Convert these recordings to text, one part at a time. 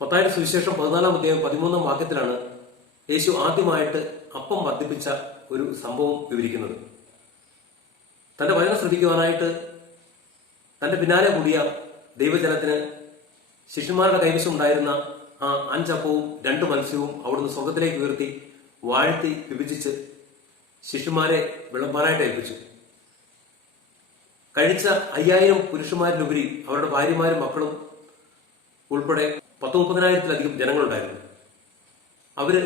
മത്തായിയുടെ സുവിശേഷം 14-ാം അധ്യായം 13-ാം വാക്യത്തിലാണ് യേശു ആദ്യമായിട്ട് അപ്പം വർദ്ധിപ്പിച്ച ഒരു സംഭവം വിവരിക്കുന്നത്. തന്റെ വചനം ശ്രദ്ധിക്കുവാനായിട്ട് തന്റെ പിന്നാലെ കൂടിയ ദൈവജനത്തിന് ശിഷ്യന്മാരുടെ കൈവശം ഉണ്ടായിരുന്ന ആ 5 അപ്പവും 2 മത്സ്യവും അവിടുന്ന് സ്വർഗത്തിലേക്ക് ഉയർത്തി വാഴ്ത്തി വിഭജിച്ച് ശിഷ്യന്മാരെ വിളമ്പാനായിട്ട് ഏൽപ്പിച്ചു. കഴിച്ച 5000 പുരുഷന്മാരിലുപരി അവരുടെ ഭാര്യമാരും മക്കളും ഉൾപ്പെടെ 30,000-ത്തിലധികം ജനങ്ങളുണ്ടായിരുന്നു. അവര്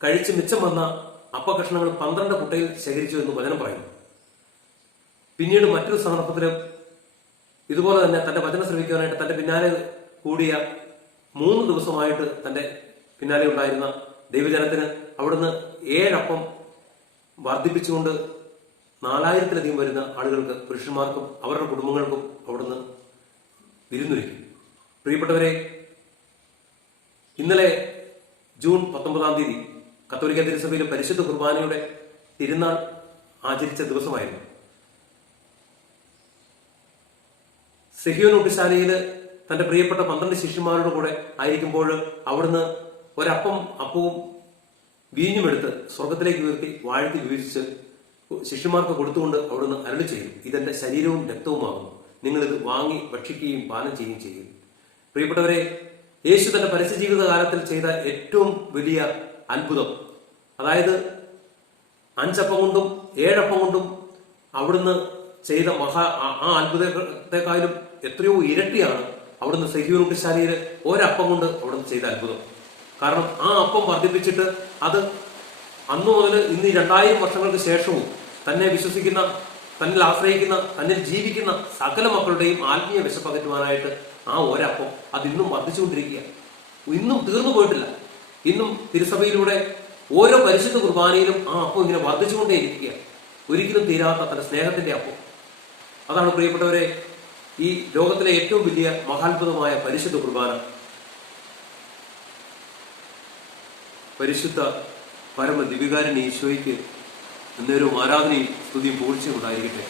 കഴിച്ച് മിച്ചം വന്ന അപ്പകഷ്ണങ്ങൾ 12 കുട്ടയിൽ ശേഖരിച്ചു എന്ന് വചനം പറയുന്നു. പിന്നീട് മറ്റൊരു സന്ദർഭത്തിലും ഇതുപോലെ തന്നെ തന്റെ വചനം ശ്രമിക്കുവാനായിട്ട് തന്റെ പിന്നാലെ കൂടിയ 3 ദിവസമായിട്ട് തന്റെ പിന്നാലെ ഉണ്ടായിരുന്ന ദൈവജനത്തിന് അവിടുന്ന് 7 അപ്പം വർദ്ധിപ്പിച്ചുകൊണ്ട് 4000-ത്തിലധികം വരുന്ന ആളുകൾക്ക്, പുരുഷന്മാർക്കും അവരുടെ കുടുംബങ്ങൾക്കും അവിടുന്ന് വിരുന്നൊരുക്കി. പ്രിയപ്പെട്ടവരെ, ഇന്നലെ ജൂൺ 19-ാം തീയതി കത്തോലിക്ക തിരുസഭയിലെ പരിശുദ്ധ കുർബാനയുടെ തിരുനാൾ ആചരിച്ച ദിവസമായിരുന്നു. സെഹിയോൻ ഊട്ടുശാലയിൽ തന്റെ പ്രിയപ്പെട്ട 12 ശിഷ്യന്മാരുടെ കൂടെ ആയിരിക്കുമ്പോൾ അവിടുന്ന് അപ്പവും വീഞ്ഞുമെടുത്ത് സ്വർഗത്തിലേക്ക് ഉയർത്തി വാഴ്ത്തി വിഭജിച്ച് ശിഷ്യന്മാർക്ക് കൊടുത്തുകൊണ്ട് അവിടുന്ന് അരുളി ചെയ്തു, ഇതെന്റെ ശരീരവും രക്തവുമാകുന്നു, നിങ്ങളിത് വാങ്ങി ഭക്ഷിക്കുകയും പാനം ചെയ്യുകയും ചെയ്യും. പ്രിയപ്പെട്ടവരെ, യേശു തന്റെ പരസ്യജീവിത കാലത്തിൽ ചെയ്ത ഏറ്റവും വലിയ അത്ഭുതം, അതായത് 5 അപ്പം കൊണ്ടും 7 അപ്പം കൊണ്ടും അവിടുന്ന് ചെയ്ത ആ അത്ഭുതത്തെക്കാളും എത്രയോ ഇരട്ടിയാണ് അവിടുന്ന് സെഹിയോൻ ഊട്ടുശാലയിൽ ഒരപ്പം കൊണ്ട് അവിടുന്ന് ചെയ്ത അത്ഭുതം. കാരണം ആ അപ്പം വർദ്ധിപ്പിച്ചിട്ട് അത് അന്നു മുതൽ ഇന്ന് 2000 വർഷങ്ങൾക്ക് ശേഷവും തന്നെ വിശ്വസിക്കുന്ന, തന്നിൽ ആശ്രയിക്കുന്ന, തന്നിൽ ജീവിക്കുന്ന സകല മക്കളുടെയും ആത്മീയ വിശപ്പകറ്റുവാനായിട്ട് ആ ഒരപ്പം അതിന്നും വർദ്ധിച്ചുകൊണ്ടിരിക്കുക. ഇന്നും തീർന്നു പോയിട്ടില്ല. ഇന്നും തിരുസഭയിലൂടെ ഓരോ പരിശുദ്ധ കുർബാനയിലും ആ അപ്പം ഇങ്ങനെ വർദ്ധിച്ചുകൊണ്ടേയിരിക്കുക. ഒരിക്കലും തീരാത്ത തന്റെ സ്നേഹത്തിന്റെ അപ്പം. അതാണ് പ്രിയപ്പെട്ടവരെ ഈ ലോകത്തിലെ ഏറ്റവും വലിയ മഹാത്ഭുതമായ പരിശുദ്ധ കുർബാന. പരിശുദ്ധ പരമ ദിവ്യകാരുണ്യ ഈശോയ്ക്ക് എന്നേരവും ആരാധനയും സ്തുതിയും പുകഴ്ചയും ഉണ്ടായിരിക്കട്ടെ.